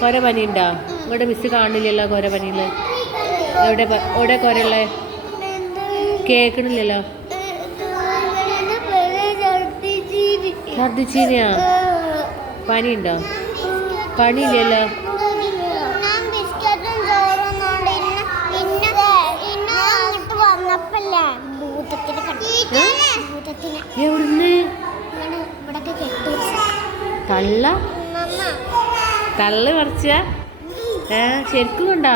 കൊര പനി ഉണ്ടോ? ഇവിടെ മിസ് കാണില്ലല്ലോ കൊര പനിയിൽ. എവിടെ കൊരയുള്ളേ? കേൾക്കണില്ലല്ലോ. ഛർദിച്ചീനിയാ? പനിയുണ്ടോ? പനിയില്ലല്ലോ. എവിടുന്ന്? തള്ള് പറിച്ച? ശരിക്കും കൊണ്ടോ?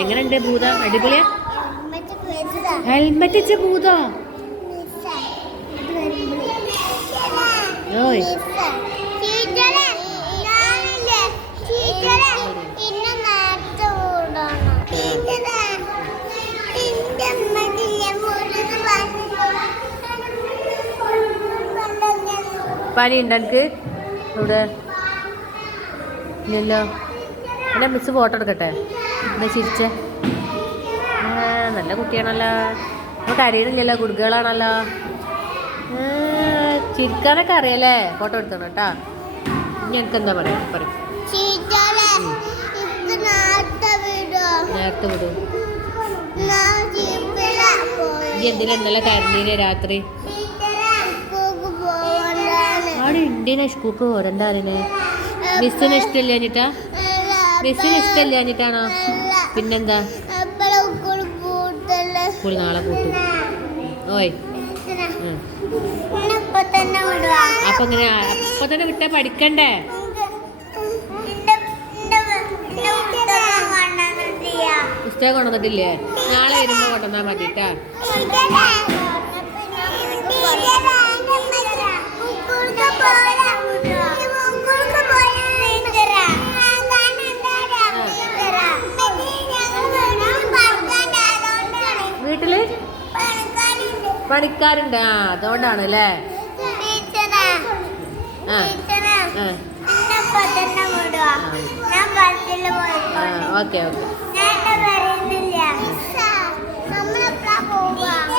എങ്ങനെയുണ്ട് ഭൂതം? അടിപൊളിയാ? ഹെൽമെറ്റ് വെച്ച ഭൂതോ? ഓയ് പനി ഉണ്ടോ എനിക്ക്? ഇവിടെ ഇല്ലല്ലോ. എന്നാ മിസ് ഫോട്ടോ എടുക്കട്ടെ? എന്നാ ചിരിച്ചേ. നല്ല കുട്ടിയാണല്ലോ. നമുക്ക് അറിയണില്ലല്ലോ, കുടുക്കുകളാണല്ലോ. ചിരിക്കാനൊക്കെ അറിയാലേ. ഫോട്ടോ എടുത്തോണം കേട്ടോ. ഇനി എനിക്കെന്താ പറയാ? പറയും നേരത്തെ വിടും. ഈ എന്തിനാ ഇന്നലെ കരഞ്ഞീനെ രാത്രി? അവിടെ ഇന്ത്യനെ സ്കൂൾക്ക് പോരണ്ട. അതിന് മിസ്സിന് ഇഷ്ടമില്ലാഞ്ഞിട്ടാ? മിസ്സിന് ഇഷ്ടമില്ലാഞ്ഞിട്ടാണോ? പിന്നെന്താ? സ്കൂൾ നാളെ കൂട്ടും. ഓയ് അപ്പൊ ഇങ്ങനെ അപ്പൊ തന്നെ വിട്ടാ പഠിക്കണ്ടേ? പുസ്തകം കൊണ്ടുവന്നിട്ടില്ലേ? നാളെ വരുമ്പോ കൊണ്ടുവന്നാ മതിട്ടാ. വീട്ടില് പണിക്കാരുണ്ട്. അതുകൊണ്ടാണ് അല്ലേ? Okay okay.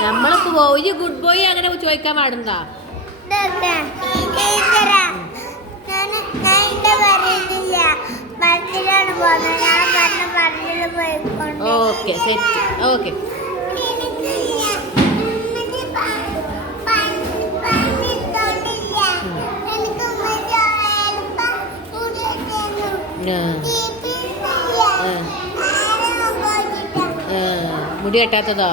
നമ്മളിപ്പോ പോയി ഗുഡ് ബോയ് അങ്ങനെ ചോദിക്കാൻ പാടുണ്ടോ? Okay set. ഓക്കെ മുടി കെട്ടാത്തതോ?